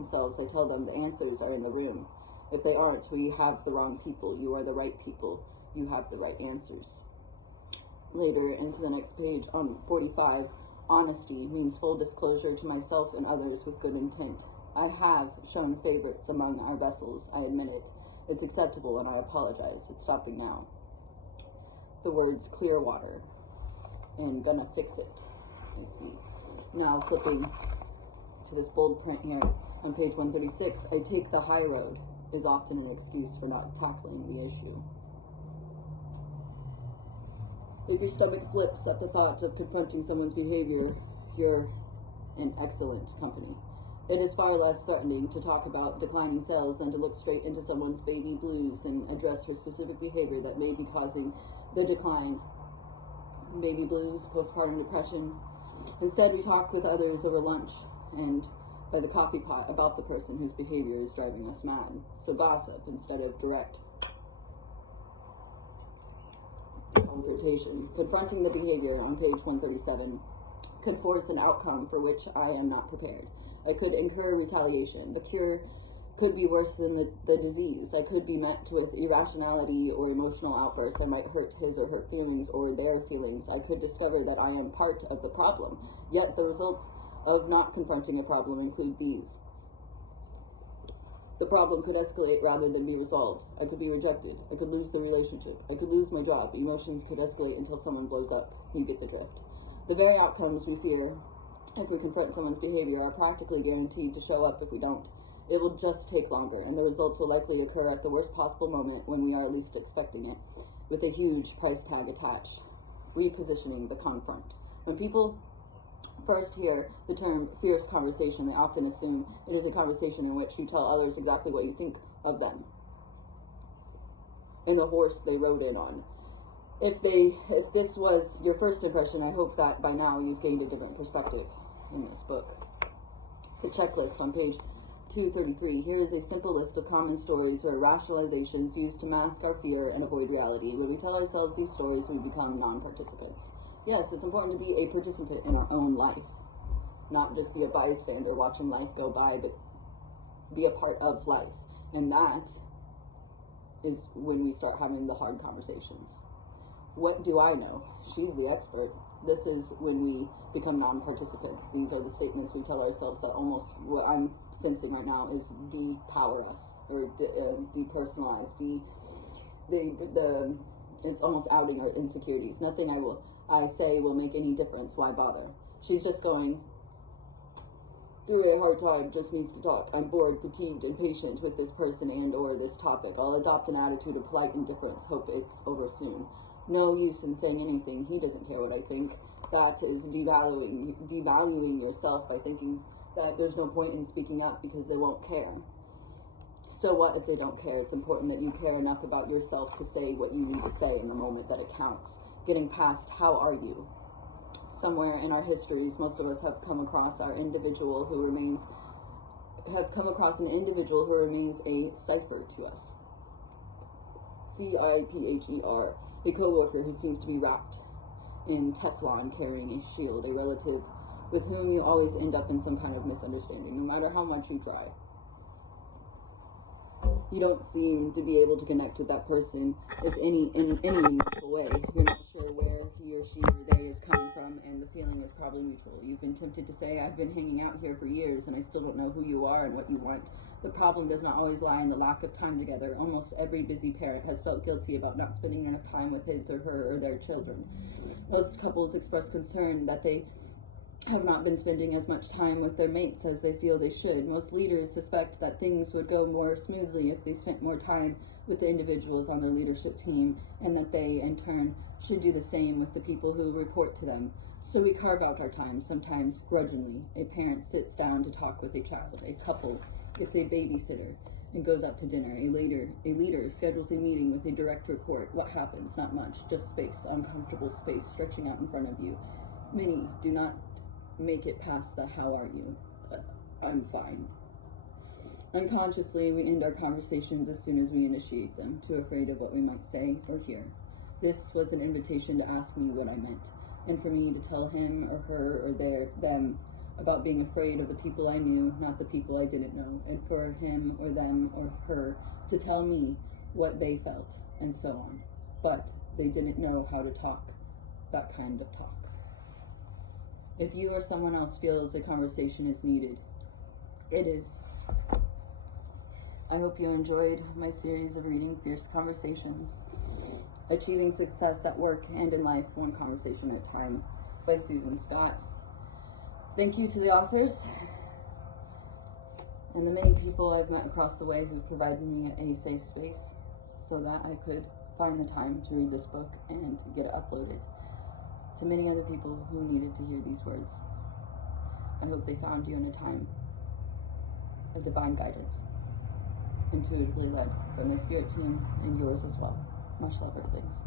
themselves, I tell them the answers are in the room. If they aren't, we have the wrong people. You are the right people. You have the right answers. Later, into the next page, on 45, honesty means full disclosure to myself and others with good intent. I have shown favorites among our vessels, I admit it. It's acceptable and I apologize. It's stopping now. The words clear water and gonna fix it. I see. Now flipping to this bold print here on page 136, I take the high road is often an excuse for not tackling the issue. If your stomach flips at the thought of confronting someone's behavior, you're in excellent company. It is far less threatening to talk about declining sales than to look straight into someone's baby blues and address her specific behavior that may be causing their decline. Baby blues, postpartum depression. Instead, we talk with others over lunch and by the coffee pot about the person whose behavior is driving us mad. So gossip instead of direct confrontation. Confronting the behavior on page 137 could force an outcome for which I am not prepared. I could incur retaliation. The cure could be worse than the disease. I could be met with irrationality or emotional outbursts. I might hurt his or her feelings or their feelings. I could discover that I am part of the problem. Yet the results of not confronting a problem include these. The problem could escalate rather than be resolved. I could be rejected. I could lose the relationship. I could lose my job. Emotions could escalate until someone blows up. You get the drift. The very outcomes we fear if we confront someone's behavior are practically guaranteed to show up if we don't. It will just take longer, and the results will likely occur at the worst possible moment when we are least expecting it, with a huge price tag attached. Repositioning the confront. When people first hear the term fierce conversation, they often assume it is a conversation in which you tell others exactly what you think of them and the horse they rode in on. If this was your first impression, I hope that by now you've gained a different perspective in this book. The checklist on page 233. Here is a simple list of common stories or rationalizations used to mask our fear and avoid reality. When we tell ourselves these stories, we become non-participants. Yes, it's important to be a participant in our own life, not just be a bystander watching life go by, but be a part of life. And that is when we start having the hard conversations. What do I know? She's the expert. This is when we become non-participants. These are the statements we tell ourselves that almost, what I'm sensing right now, is de-power us, or depersonalize, it's almost outing our insecurities. Nothing I say will make any difference. Why bother? She's just going through a hard time, just needs to talk. I'm bored, fatigued, impatient with this person and or this topic. I'll adopt an attitude of polite indifference. Hope it's over soon. No use in saying anything. He doesn't care what I think. That is devaluing yourself by thinking that there's no point in speaking up because they won't care. So what if they don't care? It's important that you care enough about yourself to say what you need to say in the moment that it counts. Getting past, how are you? Somewhere in our histories, most of us have come across an individual who remains a cipher to us. CIPHER, a co-worker who seems to be wrapped in Teflon carrying a shield, a relative with whom you always end up in some kind of misunderstanding, no matter how much you try. You don't seem to be able to connect with that person in any meaningful way. You're not sure where he or she or they is coming from, and the feeling is probably mutual. You've been tempted to say, I've been hanging out here for years, and I still don't know who you are and what you want. The problem does not always lie in the lack of time together. Almost every busy parent has felt guilty about not spending enough time with his or her or their children. Most couples express concern that they have not been spending as much time with their mates as they feel they should. Most leaders suspect that things would go more smoothly if they spent more time with the individuals on their leadership team, and that they, in turn, should do the same with the people who report to them. So we carve out our time, sometimes grudgingly. A parent sits down to talk with a child. A couple gets a babysitter and goes out to dinner. A leader schedules a meeting with a direct report. What happens? Not much. Just space, uncomfortable space stretching out in front of you. Many do not make it past the how are you? I'm fine. Unconsciously, we end our conversations as soon as we initiate them, too afraid of what we might say or hear. This was an invitation to ask me what I meant, and for me to tell him or her or them about being afraid of the people I knew, not the people I didn't know, and for him or them or her to tell me what they felt, and so on. But they didn't know how to talk that kind of talk. If you or someone else feels a conversation is needed, it is. I hope you enjoyed my series of reading Fierce Conversations, Achieving Success at Work and in Life, One Conversation at a Time by Susan Scott. Thank you to the authors and the many people I've met across the way who've provided me a safe space so that I could find the time to read this book and to get it uploaded to many other people who needed to hear these words. I hope they found you in a time of divine guidance, intuitively led by my spirit team and yours as well. Much love, Earthlings.